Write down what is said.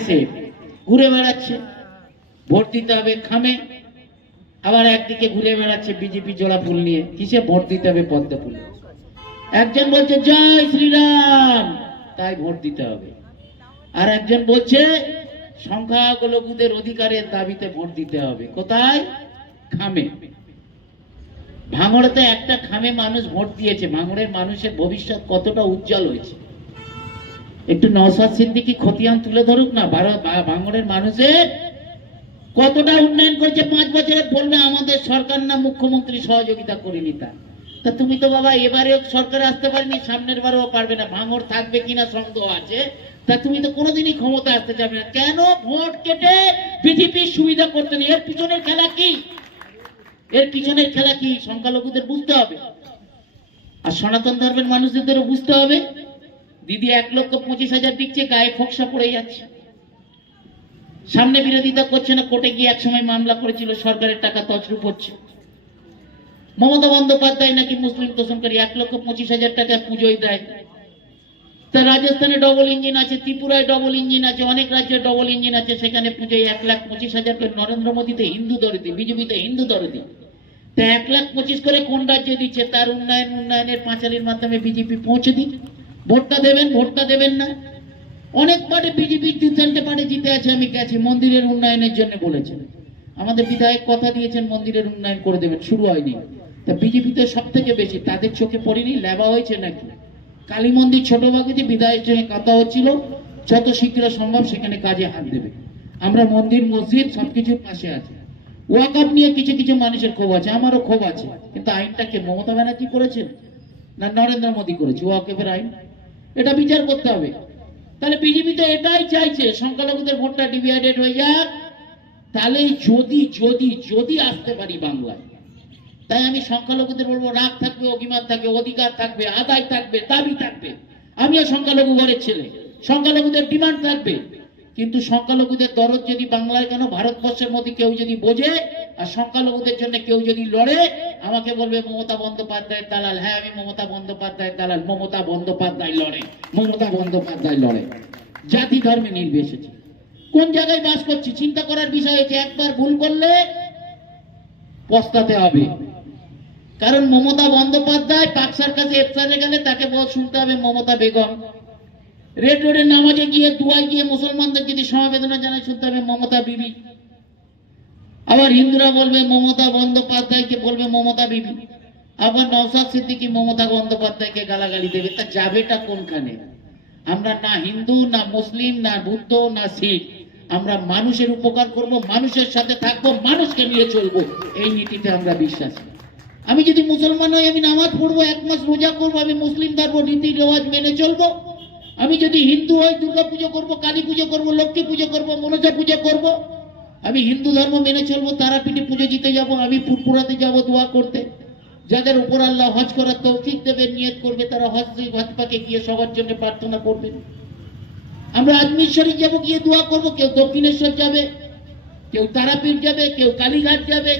এসে ঘুরে বেড়াচ্ছে, ভোট দিতে হবে খামে, আবার একদিকে ঘুরে বেড়াচ্ছে বিজেপি জোড়া ফুল নিয়ে, কিসে ভোট দিতে হবে পদ্ম ফুলে? একজন বলছে, জয় শ্রীরাম! তাই ভোট দিতে হবে। আর একজন বলছে সংখ্যালঘুদের অধিকারের দাবিতে ভোট দিতে হবে। কোথায়? খামে। ভাঙড়েতে একটা খামে মানুষ ভোট দিয়েছে। ভাঙড়ের মানুষের ভবিষ্যৎ কতটা উজ্জ্বল হয়েছে? একটু নওসাদ সিদ্দিকি খতিয়ান তুলে ধরুক না ভা- ভাঙড়ের মানুষের কতটা উন্নয়ন করেছে পাঁচ বছরে বলবে আমাদের সরকার না মুখ্যমন্ত্রী সহযোগিতা করেনি তা? তা তুমি তো বাবা এবারেও সরকার আসতে পারেনি, সামনের বারেও পারবে না, ভাঙড় থাকবে কিনা সন্দেহ আছে। তা তুমি তো কোনোদিনই ক্ষমতা আসতে যাবে না। কেন ভোট কেটে বিজেপির সুবিধা করতে নেই? এর পিছনের খেলা কি? এর পিছনের খেলা কি? সংখ্যালঘুদের বুঝতে হবে। আর সনাতন ধর্মের মানুষদেরও বুঝতে হবে। দিদি এক লক্ষ পঁচিশ হাজার দিচ্ছে, গায়ে ফোকসা পড়ে যাচ্ছে। সামনে বিরোধিতা করছে না, কোর্টে গিয়ে একসময় মামলা করেছিল, সরকারের টাকা তছরূপ হচ্ছে। মমতা বন্দ্যোপাধ্যায় নাকি মুসলিম তোষণকারী, এক লক্ষ পঁচিশ হাজার টাকা পুজোয় দেয়। তা রাজস্থানে ডবল ইঞ্জিন আছে, ত্রিপুরায় ডবল ইঞ্জিন আছে, অনেক রাজ্যে ডবল ইঞ্জিন আছে, সেখানে পুজোয় এক লাখ পঁচিশ হাজার করে নরেন্দ্র মোদীতে হিন্দু দরদি বিজেপিতে হিন্দু দরদি তা এক লাখ পঁচিশ করে কোন রাজ্যে দিচ্ছে? তার উন্নয়ন, উন্নয়নের পাঁচালির মাধ্যমে বিজেপি পৌঁছে দিন ভোটটা দেবেন ভোটটা দেবেন না। অনেক পার্টি, বিজেপি দু তিনটে পার্টি জিতে আছে, আমি গেছি। মন্দিরের উন্নয়নের জন্য বলেছেন আমাদের বিধায়ক কথা দিয়েছেন, মন্দিরের উন্নয়ন করে দেবেন। শুরু হয়নি। তা বিজেপিতে সব থেকে বেশি, তাদের চোখে পড়েনি, লেবা হয়েছে নাকি? কালী মন্দির ছোট বাগুতে বিধায়কের সঙ্গে কথা হচ্ছিল, যত শীঘ্র সম্ভব সেখানে কাজে হাত দেবে। আমরা মন্দির, মসজিদ সবকিছুর পাশে আছি। ওয়াকাপ নিয়ে কিছু কিছু মানুষের ক্ষোভ আছে, আমারও ক্ষোভ আছে। কিন্তু আইনটাকে মমতা ব্যানার্জি করেছেন না নরেন্দ্র মোদী করেছে? ওয়াকেফের আইন? এটা বিচার করতে হবে। তাহলে বিজেপি তো এটাই চাইছে, সংখ্যালঘুদের ভোটটা ডিভাইডেড হয়ে যাক। তাহলে যদি যদি যদি আসতে পারি বাংলায়, তাই আমি সংখ্যালঘুদের বলব, রাগ থাকবে, অভিমান থাকবে, অধিকার থাকবে, আদায় থাকবে, দাবি থাকবে। আমিও সংখ্যালঘু ঘরের ছেলে, সংখ্যালঘুদের ডিমান্ড থাকবে। কিন্তু সংখ্যালঘুদের দরদ যদি বাংলায় কেন, ভারতবর্ষের মধ্যে কেউ যদি বোঝে আর সংখ্যালঘুদের জন্য কেউ যদি লড়ে, আমাকে বলবে মমতা বন্দ্যোপাধ্যায়ের দালাল। হ্যাঁ আমি মমতা বন্দ্যোপাধ্যায়ের দালাল। মমতা বন্দ্যোপাধ্যায় লড়ে। মমতা বন্দ্যোপাধ্যায় লড়ে। জাতি ধর্মে নির্বিশেষে। কোন জায়গায় বাস করছি? চিন্তা করার বিষয় হচ্ছে একবার ভুল করলে পস্তাতে হবে। কারণ মমতা বন্দ্যোপাধ্যায় পাকসার কাছে ইফতারে গেলে তাকে শুনতে হবে মমতা বেগম। রেড রোডের নামাজে গিয়ে দুয়ায় গিয়ে মুসলমানদের যদি সমবেদনা জানায় শুনতে হবে মমতা বিবি। আবার হিন্দুরা বলবে, মমতা বন্দ্যোপাধ্যায়কে বলবে, মমতা বিবি। আবার নওসাদ সিদ্দিকি মমতা বন্দ্যোপাধ্যায়কে গালাগালি দেবে। তা যাবেটা কোনখানে? আমরা না হিন্দু, না মুসলিম, না বুদ্ধ, না শিখ। আমরা মানুষের উপকার করব, মানুষের সাথে থাকব, মানুষকে নিয়ে চলবো। এই নীতিতে আমরা বিশ্বাসী। আমি যদি মুসলমান হই, আমি নামাজ পড়ব, এক মাস রোজা করব, আমি মুসলিম ধর্ম রীতি রেওয়াজ মেনে চলবো। আমি যদি হিন্দু হই দুর্গা পুজো করব কালী পুজো করব লক্ষ্মী পুজো করব, মনসা পুজো করব। আমি হিন্দু ধর্ম মেনে চলবো, তারাপীঠে পুজো দিতে যাব, আমি পুরপুরাতে যাব, দোয়া করতে। যাদের উপর আল্লাহ হজ করার তৌফিক দেবে, নিয়ত করবে, তারা হজ হজ পাকে গিয়ে সবার জন্য প্রার্থনা করবে। আমরা আজমির শরীফ যাব, গিয়ে দোয়া করব, কেউ দক্ষিণেশ্বর যাবে, কেউ তারাপীঠ যাবে, কেউ কালীঘাট যাবে।